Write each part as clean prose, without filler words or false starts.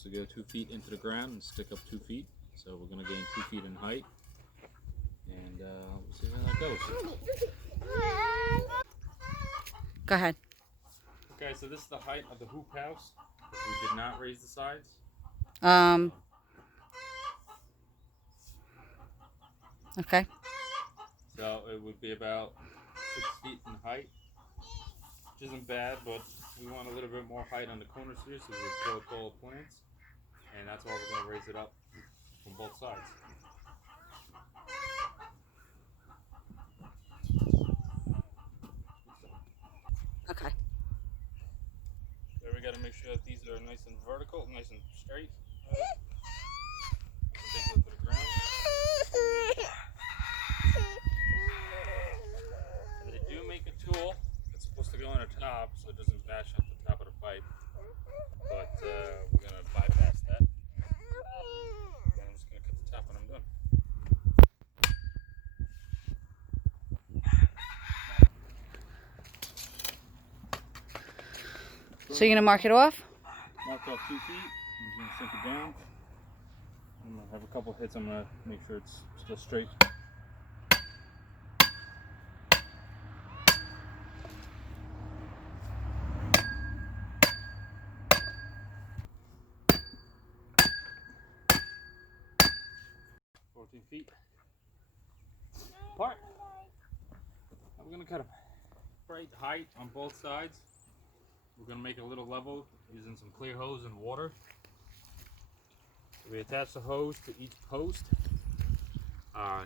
supposed to go 2 feet into the ground and stick up 2 feet. So we're going to gain 2 feet in height, and we'll see how that goes. Go ahead. Okay, so this is the height of the hoop house. We did not raise the sides. Okay. So it would be about 6 feet in height, which isn't bad, but we want a little bit more height on the corners here, so we would grow tall plants, and that's why we're going to raise it up from both sides. Okay. There we got to make sure that these are nice and vertical, nice and straight. Take a look at the ground. And they do make a tool that's supposed to go on the top so it doesn't bash up the top of the pipe. But we're going to bypass that. And I'm just going to cut the top when I'm done. So you're going to mark it off? Mark off 2 feet. I'm just going to sink it down. I'm going to have a couple hits. I'm going to make sure it's still straight. Feet apart. Now we're going to cut them right height on both sides. We're going to make it a little level using some clear hose and water. So we attach the hose to each post,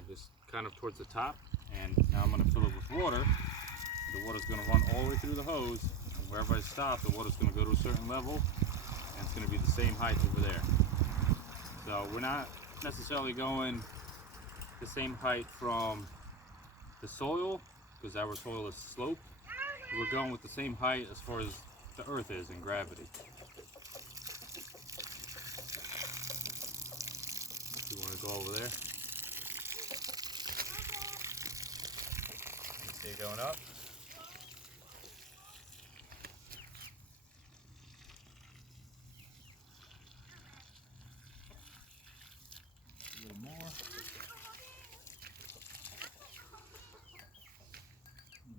just kind of towards the top, and now I'm going to fill it with water. The water's going to run all the way through the hose, and wherever I stop, the water's going to go to a certain level, and it's going to be the same height over there. So we're not necessarily going the same height from the soil, because our soil is sloped. We're going with the same height as far as the earth is in gravity. You want to go over there? See it going up? A little more.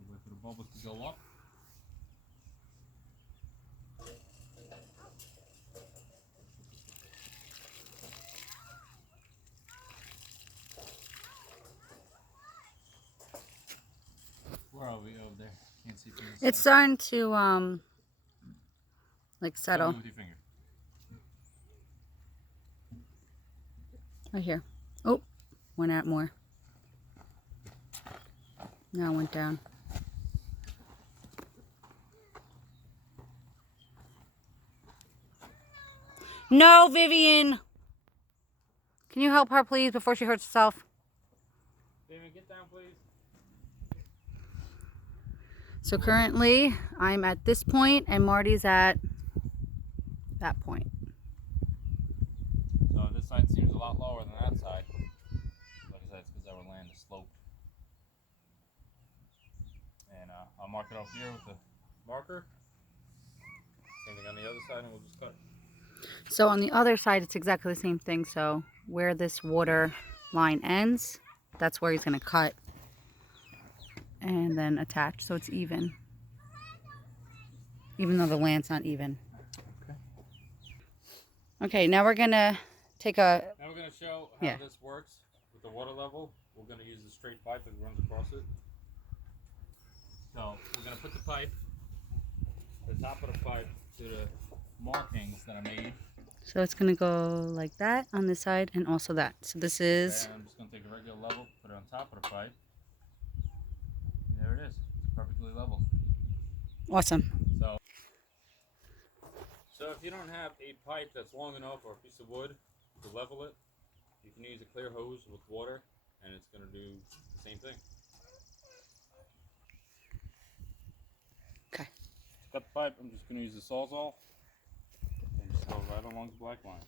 Wait for the bubbles to go up. Where are we over there? Can't see from this It's side. starting to like settle. With your finger. Right here. Oh, went out more. Now it went down. No, Vivian! Can you help her, please, before she hurts herself? Vivian, get down, please. So currently, I'm at this point, and Marty's at that point. So this side seems a lot lower than that side. Like I said, it's because our land is sloped. And I'll mark it off here with the marker. Same thing on the other side, and we'll just cut it. So on the other side, it's exactly the same thing. So where this water line ends, that's where he's going to cut and then attach, so it's even. Even though the land's not even. Okay. Okay, now we're going to take a... Now we're going to show how this works with the water level. We're going to use the straight pipe that runs across it. So we're going to put the pipe, the top of the pipe, to the markings that I made. So it's going to go like that on this side and also that. So this is... And I'm just going to take a regular level, put it on top of the pipe. And there it is. It's perfectly level. Awesome. So if you don't have a pipe that's long enough or a piece of wood to level it, you can use a clear hose with water and it's going to do the same thing. Okay. To cut the pipe, I'm just going to use the Sawzall and just go right along the black line.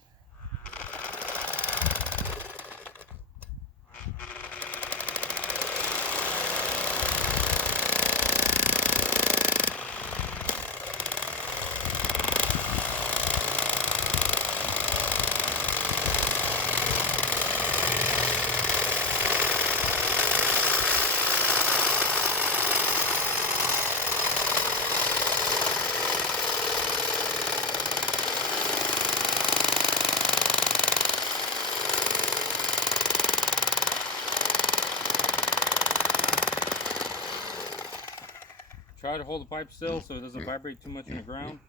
try to hold the pipe still so it doesn't vibrate too much in the ground.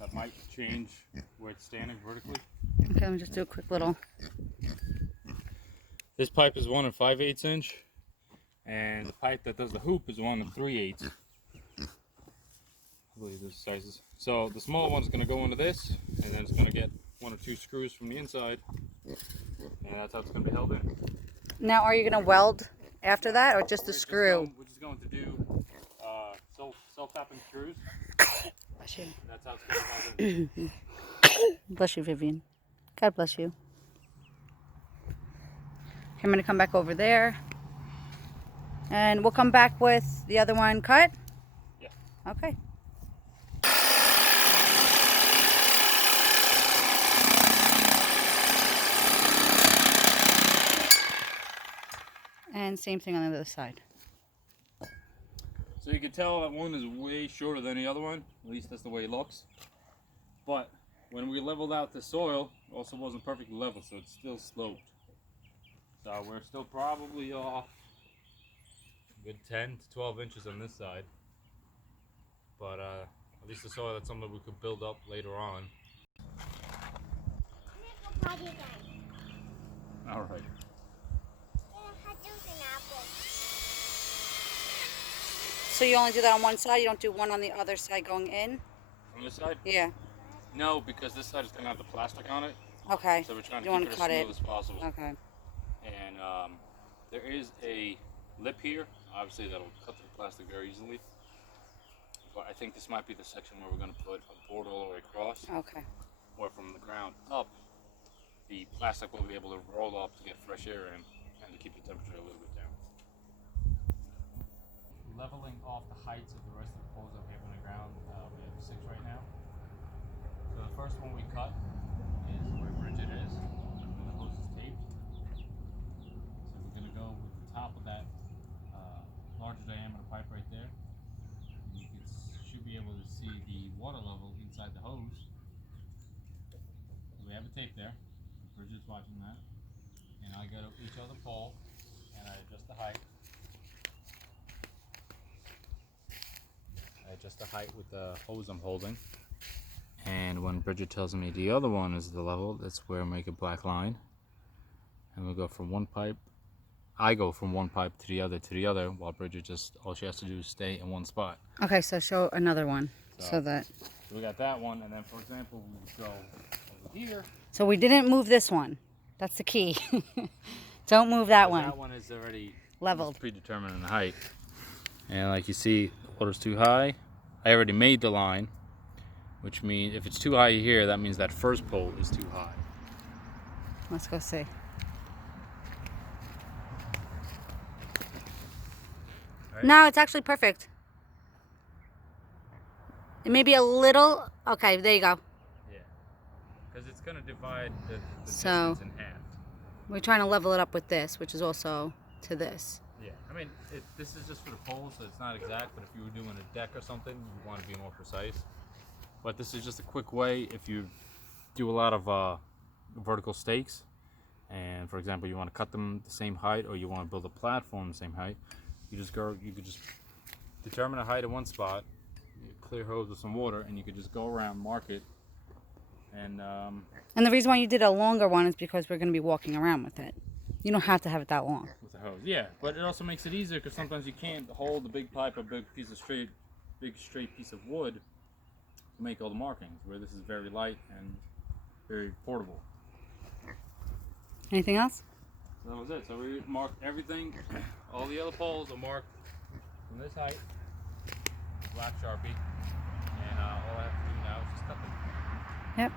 That might change where it's standing vertically. Okay, let me just do a quick little. This pipe is 1 5/8 inch, and the pipe that does the hoop is 1 3/8. I believe those sizes. So the small one's going to go into this, and then it's going to get 1 or 2 screws from the inside, and that's how it's going to be held in. Now, are you going to weld after that, or just the screw? We're just going to do self-tapping screws. Bless you. That's how it's going to be held in. Bless you, Vivian. God bless you. Okay, I'm going to come back over there. And we'll come back with the other one cut? Yeah. Okay. And same thing on the other side. So you can tell that one is way shorter than the other one. At least that's the way it looks. But when we leveled out the soil, it also wasn't perfectly level, so it's still sloped. So we're still probably off a good 10 to 12 inches on this side. But at least the soil, that's something we could build up later on. All right. So you only do that on one side? You don't do one on the other side going in? On this side? Yeah. No, because this side is going to have the plastic on it. Okay. So we're trying to You keep it as cut smooth as possible. Okay. And there is a lip here. Obviously, that'll cut through the plastic very easily. But I think this might be the section where we're going to put a board all the way across. Okay. Or from the ground up, the plastic will be able to roll up to get fresh air in and to keep the temperature a little bit down. Leveling off the heights of the rest of the poles that we have on the ground, we have 6 right now. So the first one we cut is where Bridget is, where the hose is taped. So we're going to go with the top of that larger diameter pipe right there. And you should be able to see the water level inside the hose. So we have a tape there. Bridget's watching that. And I go to each other pole and I adjust the height. I adjust the height with the hose I'm holding. And when Bridget tells me the other one is the level, that's where I make a black line. And we go from one pipe. I go from one pipe to the other, while Bridget just, all she has to do is stay in one spot. Okay, so show another one. So that. So we got that one, and then for example, we go over here. So we didn't move this one. That's the key. Don't move that one. That one is already Leveled. Predetermined in the height. And like you see, the water's too high. I already made the line, which means if it's too high here, that means that first pole is too high. Let's go see. Right. No, it's actually perfect. It may be a little. Okay, there you go. Yeah, because it's going to divide the So- distance in half. We're trying to level it up with this, which is also to this. Yeah, I mean, this is just for the poles, so it's not exact, but if you were doing a deck or something, you want to be more precise. But this is just a quick way if you do a lot of vertical stakes, and for example, you want to cut them the same height, or you want to build a platform the same height, you could just determine a height in one spot, clear hose with some water, and you could just go around, mark it, And the reason why you did a longer one is because we're going to be walking around with it. You don't have to have it that long. with the hose. Yeah, but it also makes it easier because sometimes you can't hold a big pipe, a big straight piece of wood to make all the markings, where this is very light and very portable. Anything else? So that was it. So we marked everything. All the other poles are marked from this height, black Sharpie, and all I have to do now is just cut them. Yep.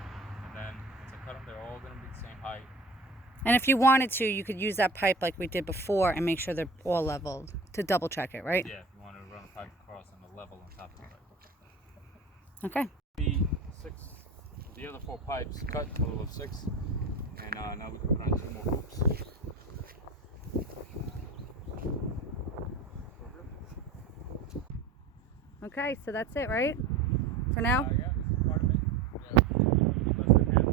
And then once I cut them, they're all going to be the same height. And if you wanted to, you could use that pipe like we did before and make sure they're all leveled to double check it, right? Yeah, if you want to run a pipe across on the level on top of the pipe. Okay. The other 4 pipes cut, a total of 6, and now we can put on 2 more hoops. Okay, so that's it, right? For now? Yeah, this is part of it. Yeah, less than half.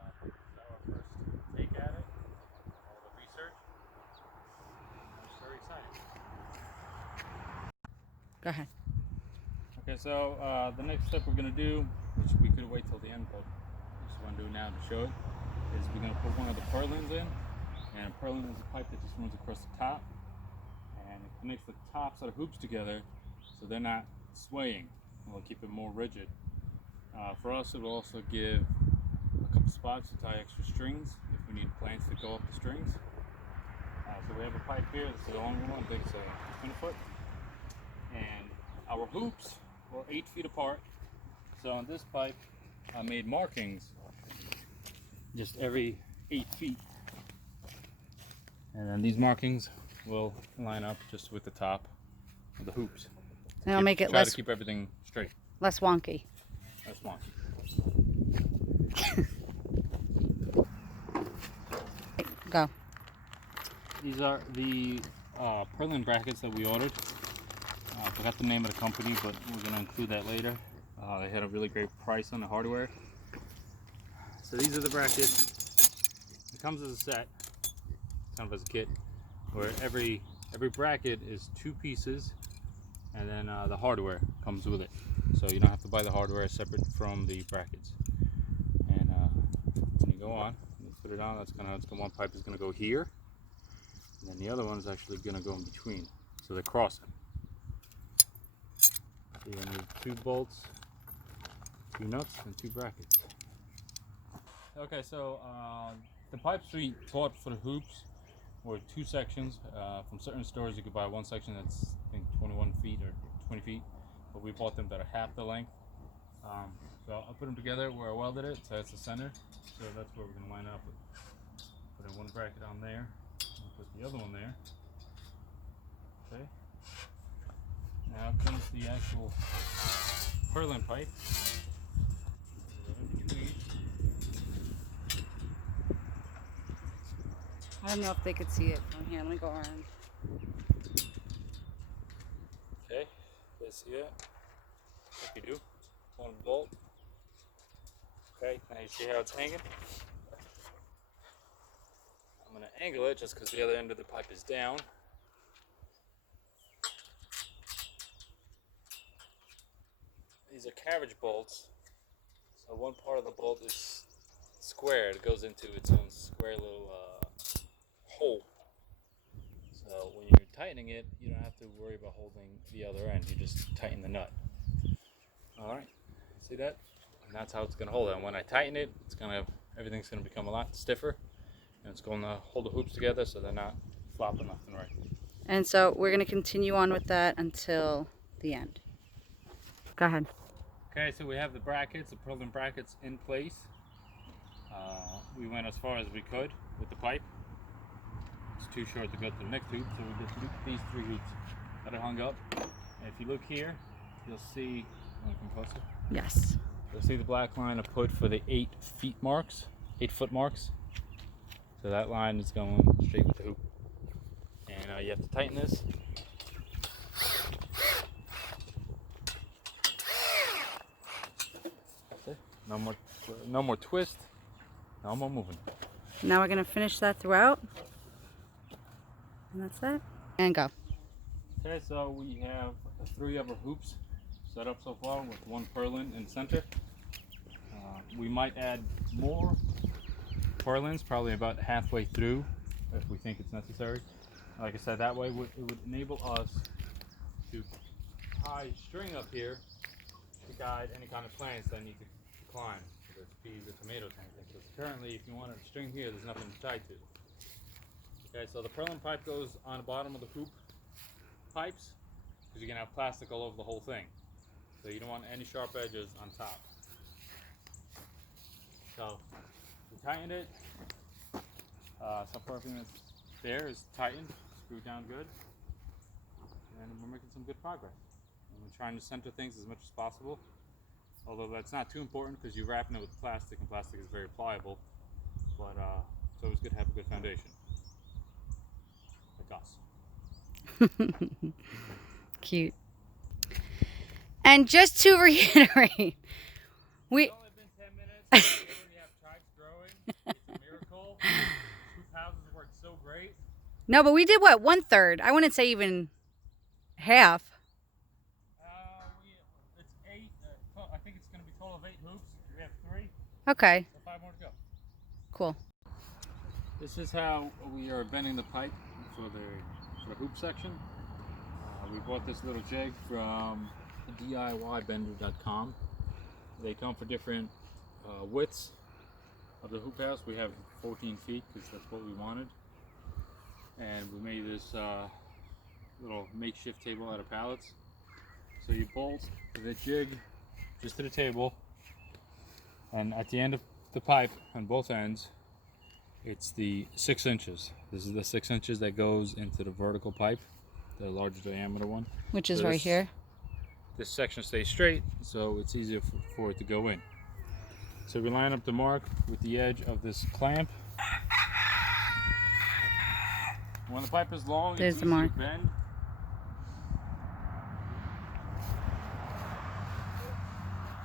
Our first take at it, all the research. It's very exciting. so the next step we're gonna do, which we could wait till the end, but I just want to do it now to show it, is we're gonna put one of the purlins in, and a purlin is a pipe that just runs across the top, and it connects the tops of the hoops together, so they're not swaying. It'll keep it more rigid. For us, it will also give a couple spots to tie extra strings if we need plants to go up the strings. So we have a pipe here. This is a longer one, big, so 20 foot. And our hoops were 8 feet apart. So on this pipe, I made markings just every 8 feet. And then these markings will line up just with the top of the hoops. And it'll make it Try less to keep everything straight. less wonky. That's one. Go. These are the purlin brackets that we ordered. I forgot the name of the company, but we're going to include that later. They had a really great price on the hardware. So these are the brackets. It comes as a set, kind of as a kit, where every bracket is 2 pieces, and then the hardware comes with it. So you don't have to buy the hardware separate from the brackets. And when you go on, you put it on, that's one pipe is going to go here. And then the other one is actually going to go in between. So they're crossing. So you're going to need 2 bolts, 2 nuts, and 2 brackets. Okay, so the pipes we bought for the hoops were 2 sections. From certain stores you could buy one section that's I think 21 feet or 20 feet. But we bought them that are half the length. So I'll put them together where I welded it, so it's the center. So that's where we're going to line up with. Put in one bracket on there. Put the other one there. Okay. Now comes the actual purlin pipe. I don't know if they could see it from here. Let me go around. Okay, you see that? If you do, one bolt. Okay, now you see how it's hanging? I'm going to angle it just because the other end of the pipe is down. These are carriage bolts. So one part of the bolt is square. It goes into its own square little hole. So when you're tightening it, you don't have to worry about holding the other end. You just tighten the nut. Alright, see that? And that's how it's going to hold it. And when I tighten it, everything's going to become a lot stiffer. And it's going to hold the hoops together so they're not flopping left and right. And so we're going to continue on with that until the end. Go ahead. Okay, so we have the brackets, the purlin brackets in place. We went as far as we could with the pipe. It's too short to go to the next hoop, so we get these 3 hoops that are hung up. And if you look here, you'll see, want to come closer? Yes. You'll see the black line I put for the 8 foot marks. So that line is going straight with the hoop. And you have to tighten this. That's it. No more twist. No more moving. Now we're going to finish that throughout. And that's it. And go. Okay, so we have 3 other hoops set up so far with 1 purlin in the center. We might add more purlins, probably about halfway through if we think it's necessary. Like I said, that way it would enable us to tie string up here to guide any kind of plants that need to climb, whether it's peas or tomatoes or anything. Because currently, if you want a string here, there's nothing to tie to. Okay, so the purlin pipe goes on the bottom of the hoop pipes because you're going to have plastic all over the whole thing. So you don't want any sharp edges on top. So we tightened it. So far everything that's there is tightened, screwed down good, and we're making some good progress. And we're trying to center things as much as possible, although that's not too important because you're wrapping it with plastic, and plastic is very pliable, but it's always good to have a good foundation, like us. Cute. And just to reiterate, we... It's only been 10 minutes, and we already have tribes growing. It's a miracle. Hoop houses work so great. No, but we did what, 1/3? I wouldn't say even half. It's We have 3. Okay, So 5 more to go. cool. This is how we are bending the pipe for the hoop section. We bought this little jig from DIYbender.com. They come for different widths of the hoop house. We have 14 feet because that's what we wanted. And we made this little makeshift table out of pallets. So you bolt the jig just to the table, and at the end of the pipe on both ends, it's the 6 inches. This is the 6 inches that goes into the vertical pipe, the larger diameter one. Which is So right here. This section stays straight, so it's easier for it to go in. So we line up the mark with the edge of this clamp. When the pipe is long, There's it's the easy mark. to bend.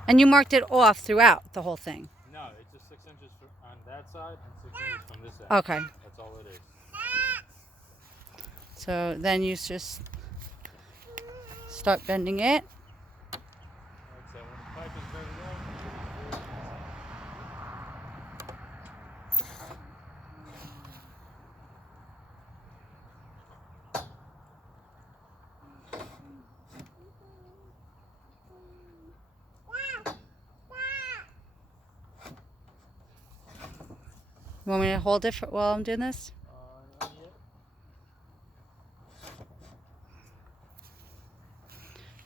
And you marked it off throughout the whole thing. No, it's just 6 inches on that side and 6 inches from this end. Okay. That's all it is. So then you just start bending it. Like so, when the pipe is very low, You want me to hold it while I'm doing this? not yet.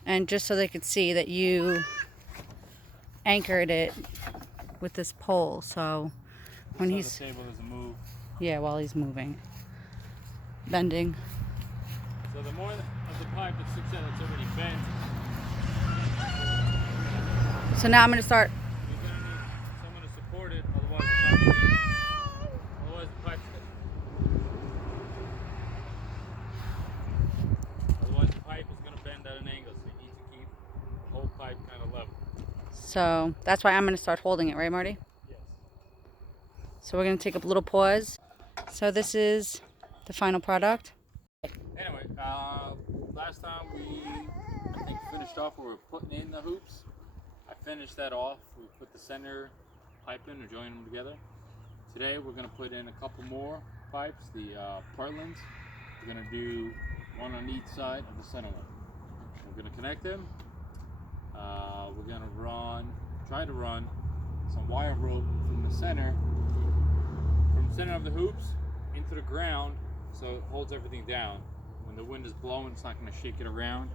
And just so they could see that you anchored it with this pole. So when So he's, the table doesn't move. yeah, while he's moving, bending. So the more of the pipe that sticks out that's already bent, So now I'm going to start. you're going to need someone to support it, otherwise the pipe is going to bend at an angle, so you need to keep the whole pipe kind of level. So that's why I'm going to start holding it, right, Marty? Yes. So we're going to take a little pause. So this is the final product. Anyway, last time I think finished off where we were putting in the hoops. I finished that off. We put the center pipe in or join them together. Today we're going to put in a couple more pipes, the Portlands. We're going to do one on each side of the center one. We're going to connect them. We're going to try to run some wire rope from the center of the hoops into the ground, so it holds everything down. When the wind is blowing, it's not going to shake it around.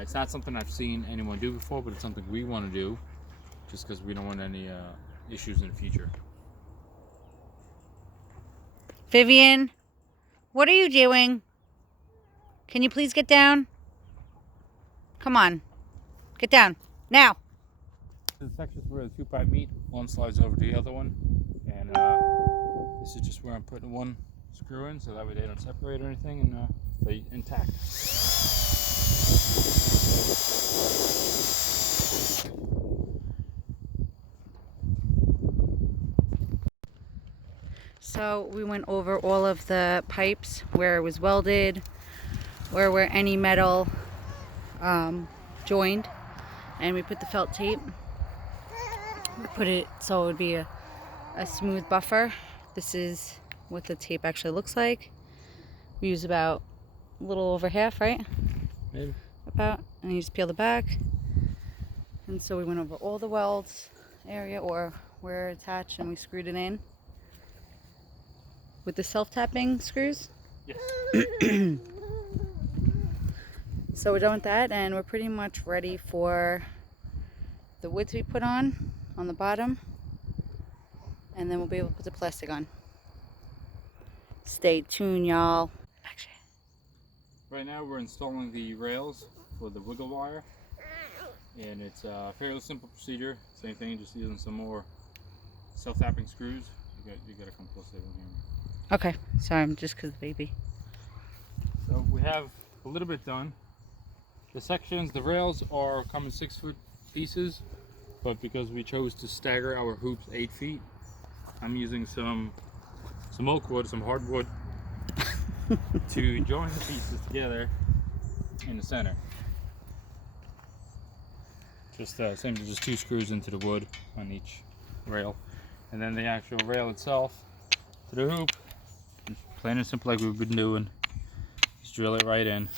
It's not something I've seen anyone do before, but it's something we want to do just because we don't want any issues in the future. Vivian, what are you doing? Can you please get down? Come on. Get down. Now. The sections where the two pipe meet, one slides over to the other one, and this is just where I'm putting one screw in, so that way they don't separate or anything and stay intact. So we went over all of the pipes, where it was welded, where were any metal joined, and we put the felt tape. We put it so it would be a smooth buffer. This is what the tape actually looks like. We use about a little over half, right? Maybe. About, and you just peel the back. And so we went over all the welds area or where it's attached, and we screwed it in with the self-tapping screws. Yes. So we're done with that, and we're pretty much ready for the width we put on the bottom, and then we'll be able to put the plastic on. Stay tuned, y'all. Action. Right now we're installing the rails for the wiggle wire, and it's a fairly simple procedure. Same thing, just using some more self-tapping screws. You gotta come close to the camera. Okay, sorry, I'm just because baby. So we have a little bit done. The sections, the rails are coming 6-foot pieces, but because we chose to stagger our hoops 8 feet, I'm using some oak wood, some hardwood to join the pieces together in the center. Just same, just 2 screws into the wood on each rail, and then the actual rail itself to the hoop. Plain and simple, like we've been doing. Just drill it right in.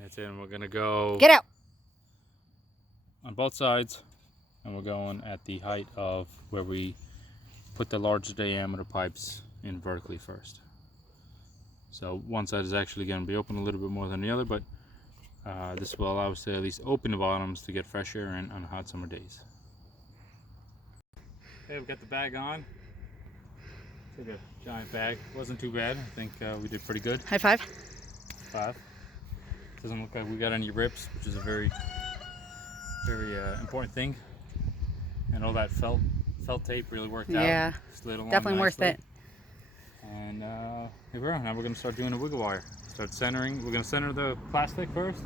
That's it. And we're gonna go. Get out. On both sides, and we're going at the height of where we put the larger diameter pipes in vertically first. So one side is actually going to be open a little bit more than the other, but this will allow us to at least open the bottoms to get fresh air in on hot summer days. Okay, we've got the bag on. Took a giant bag. Wasn't too bad. I think we did pretty good. High five. 5. Doesn't look like we got any rips, which is a very important thing. And all that felt tape really worked out. Yeah, Slid along definitely worth nicely. it. And here we are. Now we're going to start doing the wiggle wire. Start centering. We're going to center the plastic first,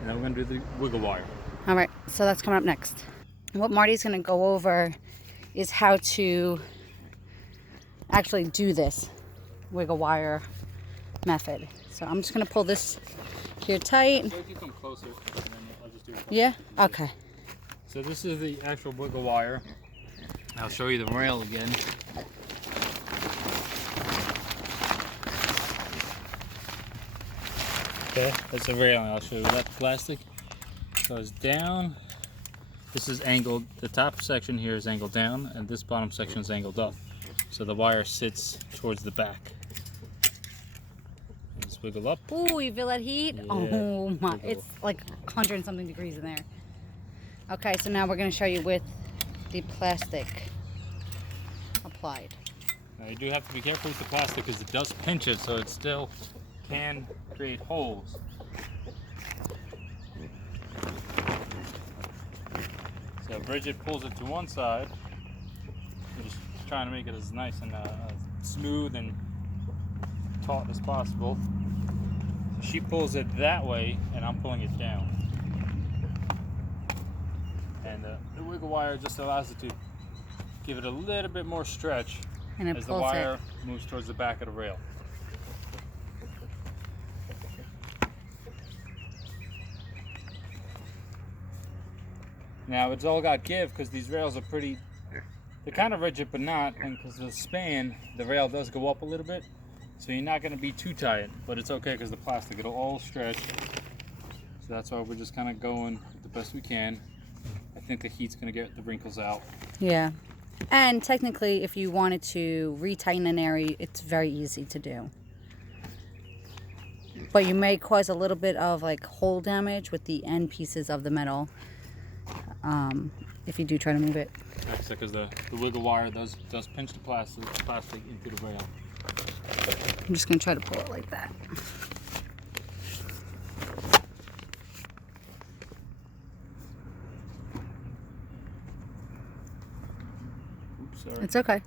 and then we're going to do the wiggle wire. All right, so that's coming up next. What Marty's going to go over is how to actually do this wiggle wire method. So I'm just going to pull this here tight. So if you come closer, and then I'll just do it. Yeah? Okay. So this is the actual wiggle wire. I'll show you the rail again. Okay, that's the rail, and I'll show you that plastic goes down. This is angled, the top section here is angled down, and this bottom section is angled up. So the wire sits towards the back. Just wiggle up. Ooh, you feel that heat? Yeah, Oh my, wiggle. it's like 100 and something degrees in there. Okay, so now we're going to show you with the plastic applied. Now you do have to be careful with the plastic because it does pinch it, so it still can create holes. So Bridget pulls it to one side. I'm just trying to make it as nice and smooth and taut as possible. So she pulls it that way, and I'm pulling it down. And the wiggle wire just allows it to give it a little bit more stretch And it as the pulls wire it. moves towards the back of the rail. Now it's all got give because these rails are pretty, they're kind of rigid but not, and because of the span, the rail does go up a little bit. So you're not going to be too tight, but it's okay because the plastic, it'll all stretch. So that's why we're just kind of going the best we can. I think the heat's going to get the wrinkles out. Yeah. And technically, if you wanted to retighten an area, it's very easy to do. But you may cause a little bit of like hole damage with the end pieces of the metal if you do try to move it. That's because the wiggle wire does pinch the plastic into the rail. I'm just going to try to pull it like that. Oops, sorry. It's okay.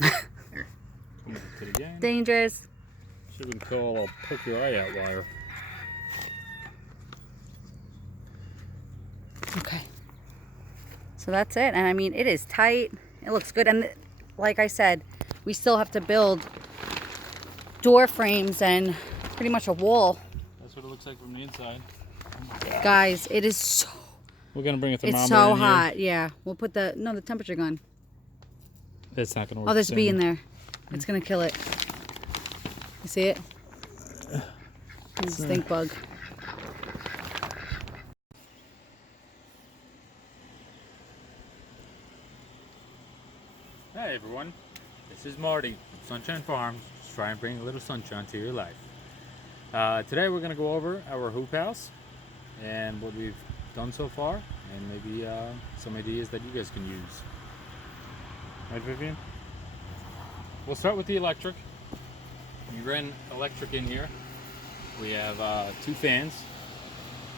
Come to it again. Dangerous. Should we call a poke your eye out wire? Okay. So that's it. And I mean, it is tight. It looks good. And like I said, we still have to build door frames and pretty much a wall. That's what it looks like from the inside. Guys, it is so, We're gonna bring a thermometer it's so in here. hot. Yeah. We'll put the temperature gun. It's not gonna work. Oh, there's the a bee same. in there. It's going to kill it. You see it? It's a stink bug. Hey everyone, this is Marty from Sunshine Farms. Just try and bring a little sunshine to your life. Today we're going to go over our hoop house and what we've done so far, and maybe some ideas that you guys can use. Right, Vivian? We'll start with the electric. We ran electric in here. We have 2 fans,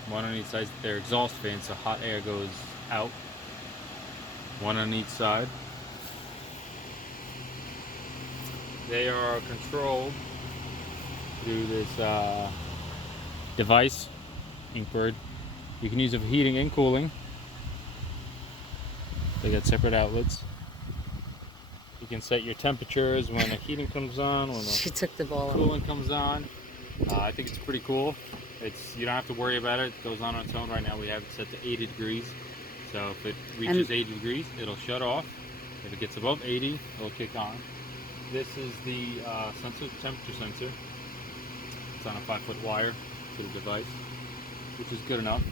one on each side. They're exhaust fans, so hot air goes out. One on each side. They are controlled through this device, Inkbird. You can use it for heating and cooling. They got separate outlets. You can set your temperatures when the heating comes on, when the She took the ball. cooling comes on. I think it's pretty cool. You don't have to worry about it. It goes on its own. Right now we have it set to 80 degrees. So if it reaches 80 degrees, it'll shut off. If it gets above 80, it'll kick on. This is the temperature sensor. It's on a 5-foot wire to the device, which is good enough.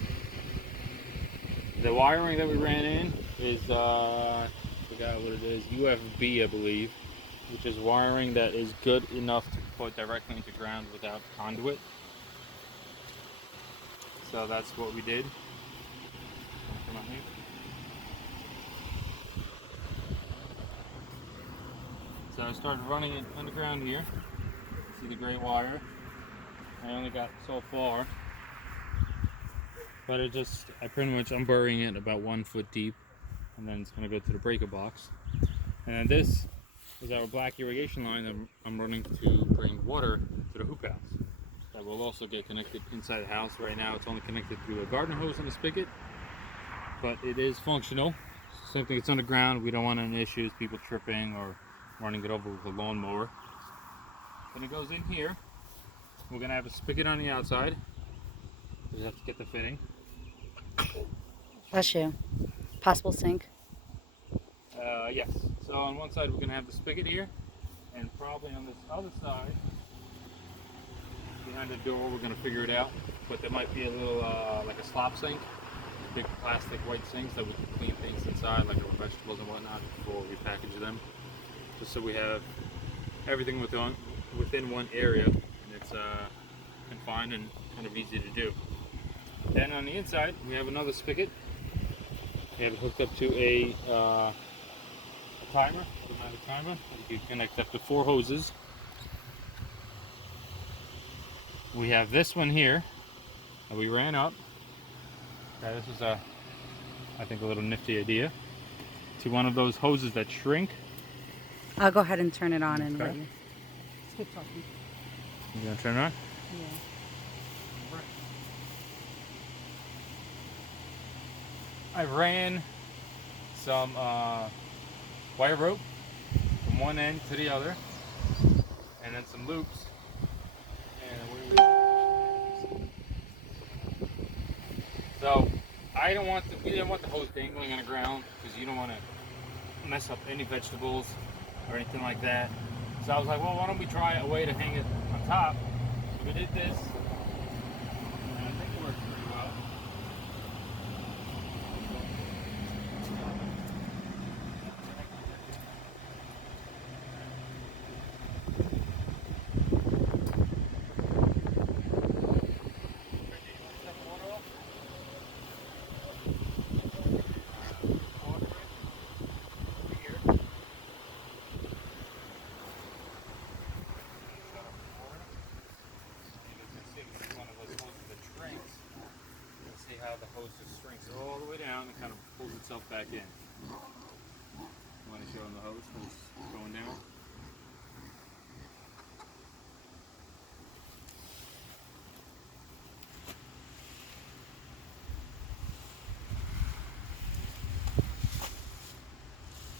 The wiring that we ran in is, I forgot what it is, UFB I believe, which is wiring that is good enough to put directly into ground without conduit. So that's what we did. Come on here. So I started running it underground here. See the gray wire? I only got so far, but I'm burying it about 1 foot deep, and then it's going to go to the breaker box. And then this is our black irrigation line that I'm running to bring water to the hoop house. That will also get connected inside the house. Right now it's only connected through a garden hose and a spigot, but it is functional. Same thing, it's underground. We don't want any issues, people tripping or running it over with a lawnmower. Then it goes in here. We're going to have a spigot on the outside. We have to get the fitting. Bless you. Possible sink. Yes. So on one side we're going to have the spigot here, and probably on this other side, behind the door, we're going to figure it out. But there might be a little, like a slop sink, big plastic white sinks that we can clean things inside, like our vegetables and whatnot, before we package them. Just so we have everything within one area, and it's confined and kind of easy to do. Then on the inside, we have another spigot. We have it hooked up to a timer, automatic timer. You can connect up to 4 hoses. We have this one here that we ran up. This was I think a little nifty idea. To one of those hoses that shrink. I'll go ahead and turn it on and let you. Let's keep talking. You gonna turn it on? Yeah. I ran some wire rope from one end to the other, and then some loops. So we didn't want the hose dangling on the ground because you don't want to mess up any vegetables or anything like that. So I was like, well, why don't we try a way to hang it on top? So we did this, and I think it works pretty well. How the hose just shrinks all the way down and kind of pulls itself back in. You want to show them the hose going down?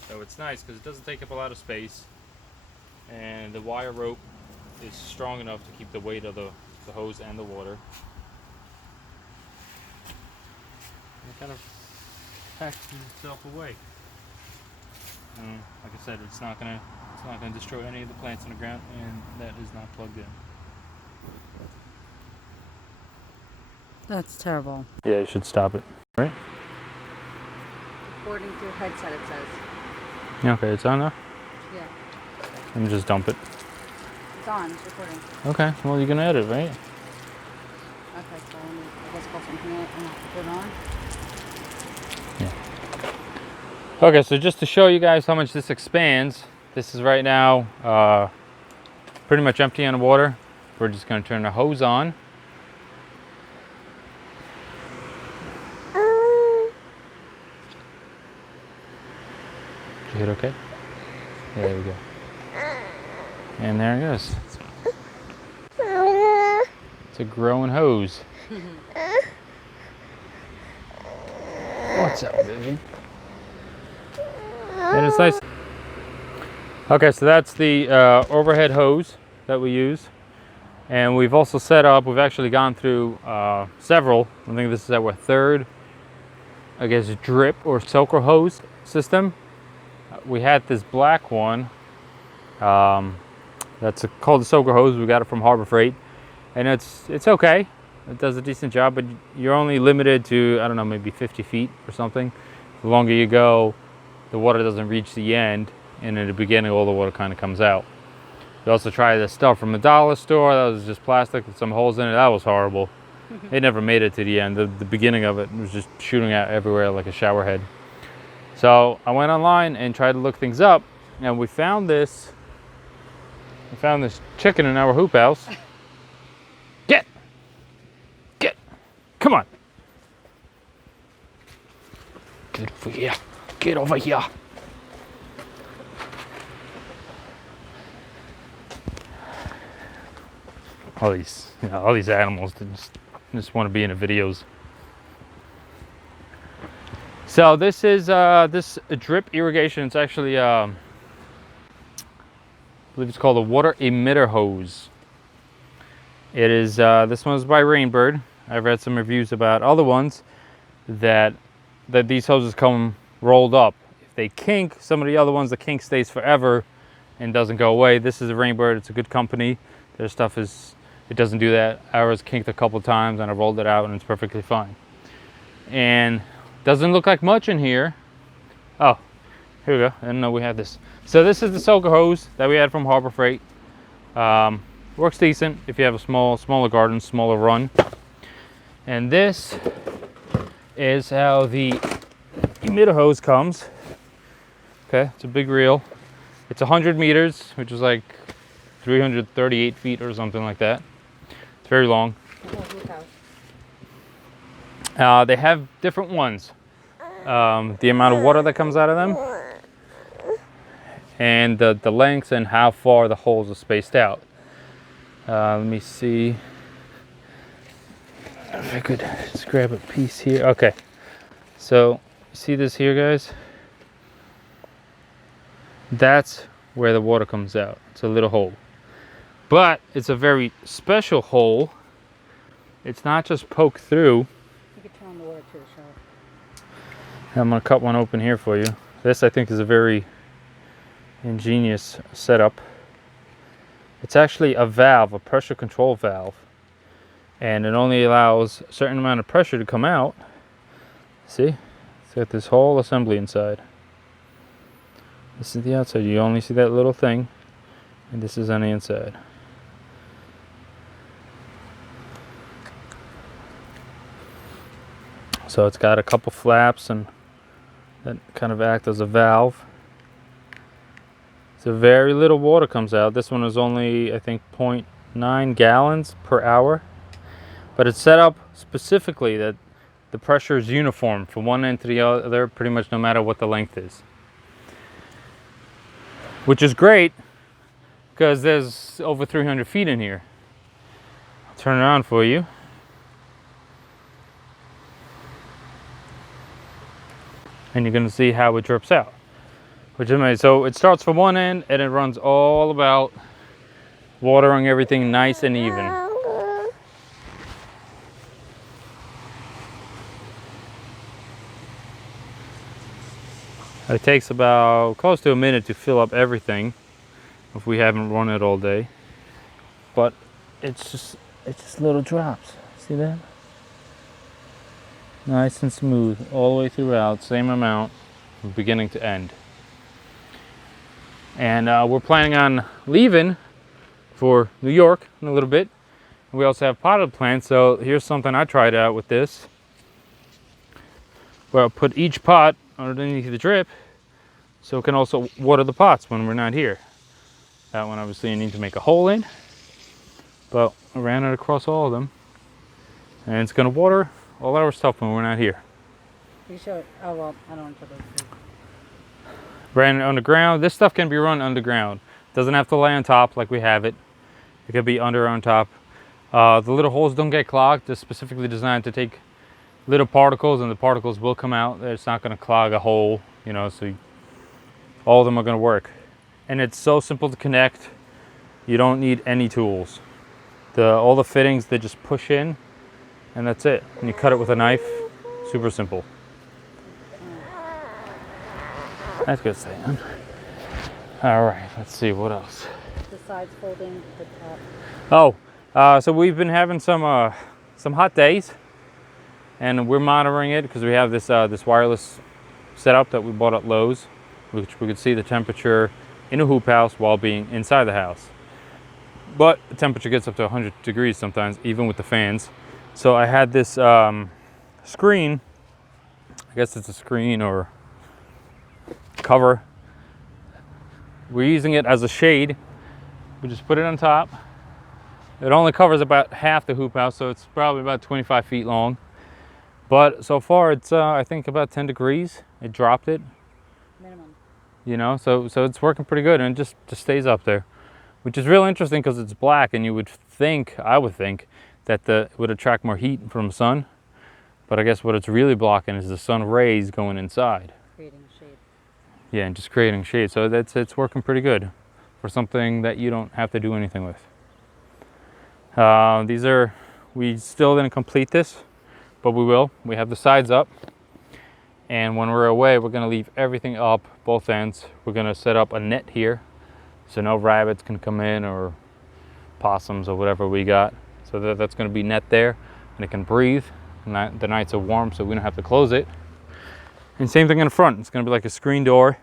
So it's nice because it doesn't take up a lot of space, and the wire rope is strong enough to keep the weight of the hose and the water. It kind of packs itself away. Like I said, it's not gonna destroy any of the plants in the ground, and that is not plugged in. That's terrible. Yeah, you should stop it. Right? Recording through headset, it says. Okay, it's on now? Yeah. Let me just dump it. It's on. It's recording. Okay, well, you're gonna edit, right? Okay, so I guess go from here and have to put it on. Okay, so just to show you guys how much this expands, this is right now pretty much empty on water. We're just going to turn the hose on. Did you hit okay? Yeah, there we go. And there it goes. It's a growing hose. What's up, Vivian? And it's nice. Okay, so that's the overhead hose that we use. And we've also set up, we've actually gone through several, I think this is our third, I guess, drip or soaker hose system. We had this black one, that's called the soaker hose. We got it from Harbor Freight. And it's okay. It does a decent job, but you're only limited to, I don't know, maybe 50 feet or something. The longer you go, the water doesn't reach the end, and in the beginning, all the water kind of comes out. We also tried the stuff from the dollar store. That was just plastic with some holes in it. That was horrible. It never made it to the end. The beginning of it was just shooting out everywhere like a shower head. So I went online and tried to look things up, and we found this. We found this chicken in our hoop house. Get! Come on! Get over here! Get over here! All these animals just want to be in the videos. So this is this drip irrigation. It's actually I believe it's called a water emitter hose. It is this one's by Rainbird. I've read some reviews about other ones that these hoses come rolled up. If they kink, some of the other ones, the kink stays forever and doesn't go away. This is a Rainbird. It's a good company. Their stuff it doesn't do that. Ours kinked a couple times and I rolled it out and it's perfectly fine. And doesn't look like much in here. Oh, here we go. I didn't know we had this. So this is the soaker hose that we had from Harbor Freight. Works decent if you have a smaller garden, smaller run. And this is how the emitter hose comes. Okay, it's a big reel. It's 100 meters, which is like 338 feet or something like that. It's very long. They have different ones. The amount of water that comes out of them, and the lengths and how far the holes are spaced out. Let me see if I could just grab a piece here. Okay, so see this here, guys? That's where the water comes out. It's a little hole, but it's a very special hole. It's not just poked through. You could turn on the water to the shower. I'm going to cut one open here for you. This, I think, is a very ingenious setup. It's actually a valve, a pressure control valve, and it only allows a certain amount of pressure to come out. See? It's got this whole assembly inside. This is the outside. You only see that little thing, and this is on the inside. So it's got a couple flaps and that kind of act as a valve. So very little water comes out. This one is only, I think, 0.9 gallons per hour. But it's set up specifically that the pressure is uniform from one end to the other, pretty much no matter what the length is. Which is great, because there's over 300 feet in here. I'll turn it on for you. And you're going to see how it drips out, which is amazing. So it starts from one end and it runs all about watering everything nice and even. It takes about close to a minute to fill up everything if we haven't run it all day, but it's just little drops. See that? Nice and smooth all the way throughout, same amount from beginning to end. And we're planning on leaving for New York in a little bit. We also have potted plants, so here's something I tried out with this, where I'll put each pot underneath the drip so it can also water the pots when we're not here. That one obviously you need to make a hole in, but I ran it across all of them, and it's going to water all our stuff when we're not here. You show it. Oh, well, I don't want to put those. Ran it underground. This stuff can be run underground. Doesn't have to lay on top like we have it. It could be under or on top. The little holes don't get clogged. They're specifically designed to take little particles, and the particles will come out. It's not going to clog a hole, you know, so all of them are going to work. And it's so simple to connect. You don't need any tools. All the fittings, they just push in and that's it. And you cut it with a knife. Super simple. That's good saying. All right, let's see what else. The sides folding, the top. Oh, so we've been having some hot days, and we're monitoring it because we have this this wireless setup that we bought at Lowe's, which we could see the temperature in a hoop house while being inside the house. But the temperature gets up to 100 degrees sometimes, even with the fans. So I had this screen, I guess it's a screen or cover. We're using it as a shade. We just put it on top. It only covers about half the hoop house, so it's probably about 25 feet long. But so far it's I think about 10 degrees. It dropped it. Minimum. You know, so it's working pretty good, and it just stays up there. Which is real interesting because it's black, and I would think that it would attract more heat from the sun. But I guess what it's really blocking is the sun rays going inside. Creating a shade. Yeah, and just creating shade. So it's working pretty good for something that you don't have to do anything with. We still didn't complete this, but we will. We have the sides up. And when we're away, we're gonna leave everything up, both ends. We're gonna set up a net here, so no rabbits can come in or possums or whatever we got. So that's gonna be net there, and it can breathe. And the nights are warm, so we don't have to close it. And same thing in the front. It's gonna be like a screen door.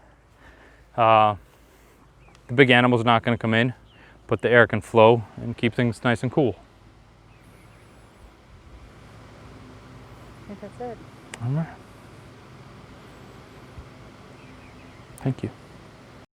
The big animal's not gonna come in, but the air can flow and keep things nice and cool. I think that's it. All right. Thank you.